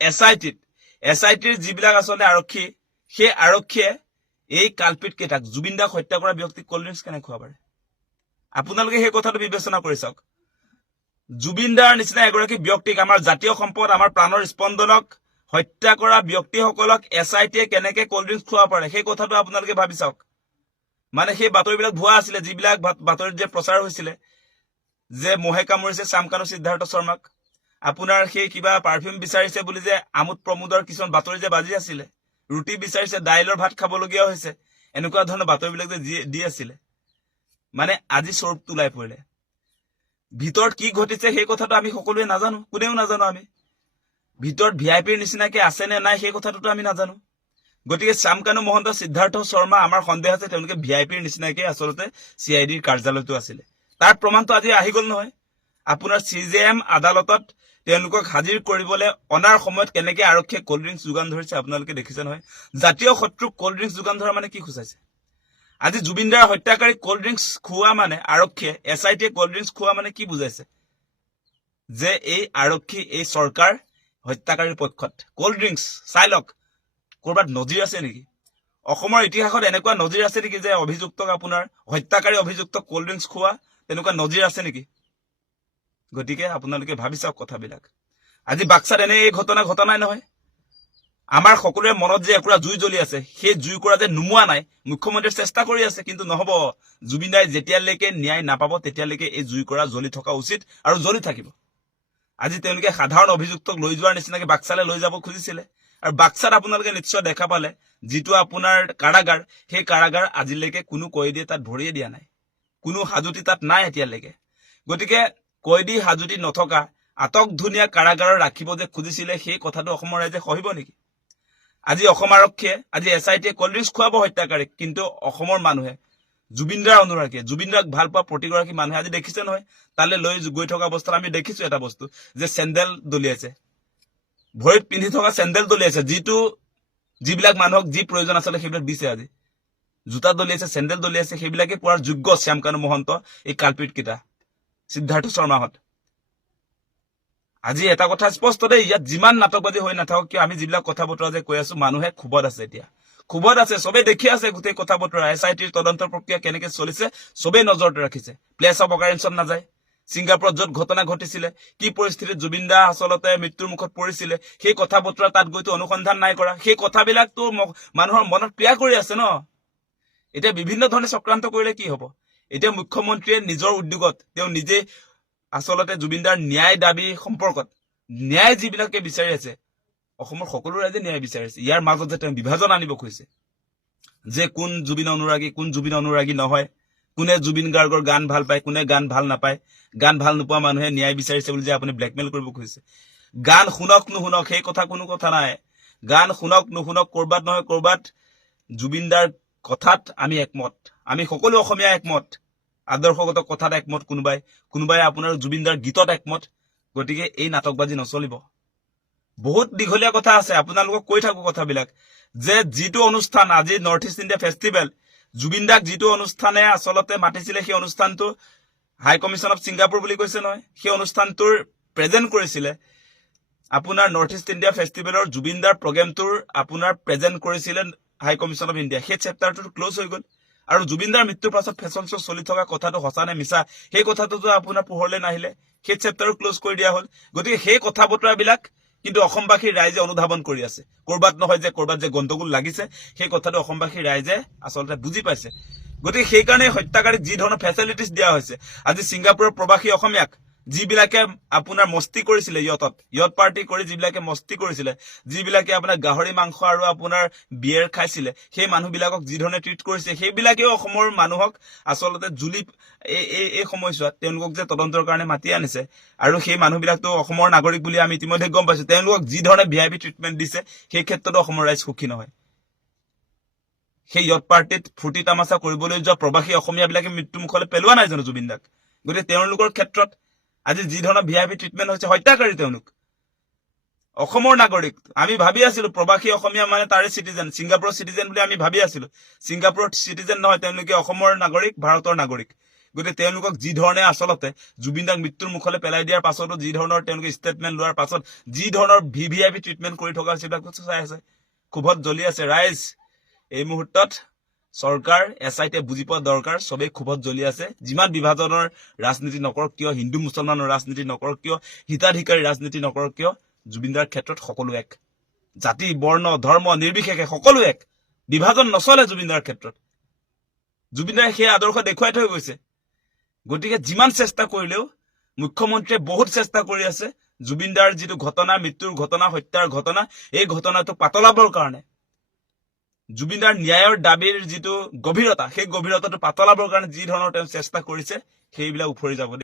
এছআইটিৰ যিবিলাক আচলতে আৰক্ষী সেই আৰক্ষীয়ে এই কালপিত কেইটাক জুবিন দাক হত্যা কৰা ব্যক্তিক কোল্ড ড্ৰিংকছ কেনে খুৱাব পাৰে আপোনালোকে সেই কথাটো বিবেচনা কৰি চাওক জুবিন দাৰ নিচিনা এগৰাকী ব্যক্তিক আমাৰ জাতীয় সম্পদ আমাৰ প্ৰাণৰ স্পন্দনক হত্যা কৰা ব্যক্তিসকলক এছআইটিয়ে কেনেকে কোল্ড ড্ৰিংকছ খুৱাব পাৰে সেই কথাটো আপোনালোকে ভাবি চাওক মানে সেই বাতৰিবিলাক ভুৱা আছিলে যিবিলাক বাতৰিত যে প্ৰচাৰ হৈছিলে যে মহে কামুৰিছে চামকানু সিদ্ধাৰ্থ শৰ্মাক আপোনাৰ সেই কিবা পাৰফিউম বিচাৰিছে বুলি যে আমোদ প্ৰমোদৰ কিছুমান বাতৰি যে বাজি আছিলে ৰুটি বিচাৰিছে দাইলৰ ভাত খাবলগীয়া হৈছে এনেকুৱা ধৰণৰ বাতৰিবিলাক যে দি আছিলে মানে আজি স্বৰূপ তোলাই পৰিলে ভিতৰত কি ঘটিছে সেই কথাটো আমি সকলোৱে নাজানো কোনেও নাজানো আমি ভিতৰত ভিআইপিৰ নিচিনাকে আছে নে নাই সেই কথাটোতো আমি নাজানো গতিকে চামকানু মহন্ত সিদ্ধাৰ্থ শৰ্মা আমাৰ সন্দেহ আছে তেওঁলোকে ভিআইপিৰ নিচিনাকে আচলতে চিআইডিৰ কাৰ্যালয়টো আছিলে তাৰ প্ৰমাণটো আজি আহি গ'ল নহয় আপোনাৰ চিজেএম আদালতত তেওঁলোকক হাজিৰ কৰিবলৈ অনাৰ সময়ত কেনেকে আৰক্ষীয়ে কোল্ড ড্ৰিংকছ যোগান ধৰিছে আপোনালোকে দেখিছে নহয় জাতীয় শত্ৰুক কোল্ড ড্ৰিংকছ যোগান ধৰা মানে কি খুচাইছে আজি জুবিন দাৰ হত্যাকাৰী কোল্ড ড্ৰিংকছ খোৱা মানে আৰক্ষীয়ে এছআইটিয়ে কোল্ড ড্ৰিংকছ খোৱা মানে কি বুজাইছে যে এই আৰক্ষী এই চৰকাৰ হত্যাকাৰীৰ পক্ষত কোল্ড ড্ৰিংকছ চাই লওক কৰবাত নজিৰ আছে নেকি অসমৰ ইতিহাসত এনেকুৱা নজিৰ আছে নেকি যে অভিযুক্তক আপোনাৰ হত্যাকাৰী অভিযুক্তক কোল্ড ড্ৰিংকছ খোৱা তেনেকুৱা নজিৰ আছে নেকি গতিকে আপোনালোকে ভাবি চাওক কথাবিলাক আজি বাক্সাত এনে এই ঘটনা ঘটা নাই নহয় আমাৰ সকলোৰে মনত যে একুৰা জুই জ্বলি আছে সেই জুইকুৰা যে নুমুৱা নাই মুখ্যমন্ত্ৰীয়ে চেষ্টা কৰি আছে কিন্তু নহব জুবিন দাই যেতিয়ালৈকে ন্যায় নাপাব তেতিয়ালৈকে এই জুইকুৰা জ্বলি থকা উচিত আৰু জ্বলি থাকিব আজি তেওঁলোকে সাধাৰণ অভিযুক্তক লৈ যোৱাৰ নিচিনাকে বাক্সালৈ লৈ যাব খুজিছিলে আৰু বাক্সাত আপোনালোকে নিশ্চয় দেখা পালে যিটো আপোনাৰ কাৰাগাৰ সেই কাৰাগাৰ আজিলৈকে কোনো কয়দীয়ে তাত ভৰিয়ে দিয়া নাই কোনো হাজুতি তাত নাই এতিয়ালৈকে গতিকে কয়দী হাজুতি নথকা আটক ধুনীয়া কাৰাগাৰৰ ৰাখিব যে খুজিছিলে সেই কথাটো অসমৰ ৰাইজে সহিব নেকি আজি অসম আৰক্ষীয়ে আজি এছআইটিয়ে কোল্ড ড্ৰিংকছ খুৱাব হত্যাকাৰীক কিন্তু অসমৰ মানুহে জুবিন দাৰ অনুৰাগীয়ে জুবিন দাক ভাল পোৱা প্ৰতিগৰাকী মানুহে আজি দেখিছে নহয় তালৈ লৈ গৈ থকা অৱস্থাত আমি দেখিছো এটা বস্তু যে চেণ্ডেল দলিয়াইছে ভৰিত পিন্ধি থকা চেণ্ডেল দলিয়াইছে যিবিলাক মানুহক যি প্ৰয়োজন আছিলে সেইবিলাক দিছে আজি জোতা দলিয়াইছে চেণ্ডেল দলিয়াইছে সেইবিলাকে পোৱাৰ যোগ্য শ্যামকানু মহন্ত এই কালপিত কেইটা সিদ্ধাৰ্থ শৰ্মাহঁত আজি এটা কথা স্পষ্ট দেই ইয়াত যিমান নাটকবাদী হৈ নাথাকক কিয় আমি যিবিলাক কথা বতৰা যে কৈ আছো মানুহে ক্ষোভত আছে এতিয়া ক্ষোভত আছে চবেই দেখি আছে গোটেই কথা বতৰা এছআইটিৰ তদন্তৰ প্ৰক্ৰিয়া কেনেকে চলিছে চবেই নজৰত ৰাখিছে প্লেচ অফ অকাৰেঞ্চত নাযায় ছিংগাপুৰত য'ত ঘটনা ঘটিছিলে কি পৰিস্থিতিত জুবিন দা আচলতে মৃত্যুৰ মুখত পৰিছিলে সেই কথা বতৰা তাত গৈতো অনুসন্ধান নাই কৰা সেই কথাবিলাকতো মানুহৰ মনত ক্ৰিয়া কৰি আছে ন এতিয়া বিভিন্ন ধৰণে চক্ৰান্ত কৰিলে কি হ'ব এতিয়া মুখ্যমন্ত্ৰীয়ে নিজৰ উদ্যোগত তেওঁ নিজে আচলতে জুবিন দাৰ ন্যায় দাবী সম্পৰ্কত ন্যায় যিবিলাকে বিচাৰি আছে অসমৰ সকলো ৰাইজে ন্যায় বিচাৰিছে ইয়াৰ মাজত যে তেওঁ বিভাজন আনিব খুজিছে যে কোন জুবিন অনুৰাগী নহয় কোনে জুবিন গাৰ্গৰ গান ভাল পায় কোনে গান ভাল নাপায় গান ভাল নোপোৱা মানুহে ন্যায় বিচাৰিছে বুলি যে আপুনি ব্লেকমেইল কৰিব খুজিছে গান শুনক নুশুনক সেই কথা কোনো কথা নাই গান শুনক নুশুনক কৰবাত নহয় কৰবাত জুবিন দাৰ কথাত আমি একমত আমি সকলো অসমীয়া একমত আদৰ্শগত কথাত একমত কোনোবাই আপোনাৰ জুবিন দাৰ গীতত একমত গতিকে এই নাটকবাজি নচলিব বহুত দীঘলীয়া কথা আছে আপোনালোকক কৈ থাকো কথাবিলাক যে যিটো অনুষ্ঠান আজি north east India festival Zubeen দাক যিটো অনুষ্ঠানে আচলতে মাতিছিলে সেই অনুষ্ঠানটো হাই কমিশ্যন অফ ছিংগাপুৰ বুলি কৈছে নহয় সেই অনুষ্ঠানটোৰ প্ৰেজেন্ট কৰিছিলে আপোনাৰ নৰ্থ ইষ্ট ইণ্ডিয়া ফেষ্টিভেলৰ জুবিন দাৰ প্ৰগ্ৰেমটোৰ আপোনাৰ প্ৰেজেন্ট কৰিছিলে হাই কমিশ্যন অফ ইণ্ডিয়া সেই চেপ্টাৰটো ক্লোজ হৈ গ'ল আৰু জুবিন দাৰ মৃত্যুৰ পাছত ফেশ্বন শ্ব' চলি থকা কথাটো সঁচা নে মিছা সেই কথাটোতো আপোনাৰ পোহৰলৈ নাহিলে সেই চেপ্টাৰো ক্লোজ কৰি দিয়া হ'ল গতিকে সেই কথা বতৰাবিলাক কিন্তু অসমবাসীৰ ৰাইজে অনুধাৱন কৰি আছে কৰবাত নহয় যে কৰবাত যে গণ্ডগোল লাগিছে সেই কথাটো অসমবাসীৰ ৰাইজে আচলতে বুজি পাইছে গতিকে সেইকাৰণে হত্যাকাৰীক যি ধৰণৰ ফেচিলিটিছ দিয়া হৈছে আজি ছিংগাপুৰৰ প্ৰবাসী অসমীয়াক যিবিলাকে আপোনাৰ মস্তি কৰিছিলে ইয়ত পাৰ্টি কৰি যিবিলাকে মস্তি কৰিছিলে যিবিলাকে আপোনাৰ গাহৰি মাংস আৰু আপোনাৰ বিয়েৰ খাইছিলে সেই মানুহবিলাকক যি ধৰণে ট্ৰিট কৰিছে সেইবিলাকেও অসমৰ মানুহক আচলতে জুলি এই সময়ছোৱাত তেওঁলোকক যে তদন্তৰ কাৰণে মাতি আনিছে আৰু সেই মানুহবিলাকতো অসমৰ নাগৰিক বুলি আমি ইতিমধ্যে গম পাইছো তেওঁলোকক যি ধৰণে ভিআইপি ট্ৰিটমেণ্ট দিছে সেই ক্ষেত্ৰতো অসমৰ ৰাইজ সুখী নহয় সেই ইয়ত পাৰ্টিত ফূৰ্তি তামাচা কৰিবলৈ যোৱা প্ৰবাসী অসমীয়াবিলাকে মৃত্যুমুখলৈ পেলোৱা নাই জানো জুবিন দাক গতিকে তেওঁলোকৰ ক্ষেত্ৰত আজি যি ধৰণৰ ভিআইপি ট্ৰিটমেণ্ট হৈছে হত্যাকাৰী তেওঁলোক অসমৰ নাগৰিক আমি ভাবি আছিলো প্ৰবাসী অসমীয়া মানে তাৰে চিটিজেন ছিংগাপুৰৰ চিটিজেন বুলি আমি ভাবি আছিলো ছিংগাপুৰৰ চিটিজেন নহয় তেওঁলোকে অসমৰ নাগৰিক ভাৰতৰ নাগৰিক গতিকে তেওঁলোকক যি ধৰণে আচলতে জুবিনদাক মৃত্যুৰ মুখলৈ পেলাই দিয়াৰ পাছতো যি ধৰণৰ তেওঁলোকে ষ্টেটমেণ্ট লোৱাৰ পাছত যি ধৰণৰ VVIP ট্ৰিটমেণ্ট কৰি থকা হৈছে সেইবিলাক চাই আছে, ক্ষোভত জ্বলি আছে। ৰাইজ এই মুহূৰ্তত চৰকাৰ SIT বুজি পোৱা দৰকাৰ, চবেই ক্ষোভত জ্বলি আছে। যিমান বিভাজনৰ ৰাজনীতি নকৰক কিয়, হিন্দু মুছলমানৰ ৰাজনীতি নকৰক কিয়, হিতাধিকাৰী ৰাজনীতি নকৰক কিয়, জুবিনদাৰ ক্ষেত্ৰত সকলো এক। জাতি বৰ্ণ ধৰ্ম নিৰ্বিশেষে সকলো এক। বিভাজন নচলে জুবিনদাৰ ক্ষেত্ৰত। জুবিনদাৰে সেই আদৰ্শ দেখুৱাই থৈ গৈছে। গতিকে যিমান চেষ্টা কৰিলেও মুখ্যমন্ত্ৰীয়ে বহুত চেষ্টা কৰি আছে জুবিনদাৰ যিটো ঘটনা, মৃত্যুৰ ঘটনা, হত্যাৰ ঘটনা, এই ঘটনাটো পাতলাবৰ কাৰণে, জুবিনদাৰ ন্যায়ৰ দাবীৰ যিটো গভীৰতা, সেই গভীৰতাটো পাতলাবৰ কাৰণে যি ধৰণৰ তেওঁ চেষ্টা কৰিছে সেইবিলাক উফৰি যাব।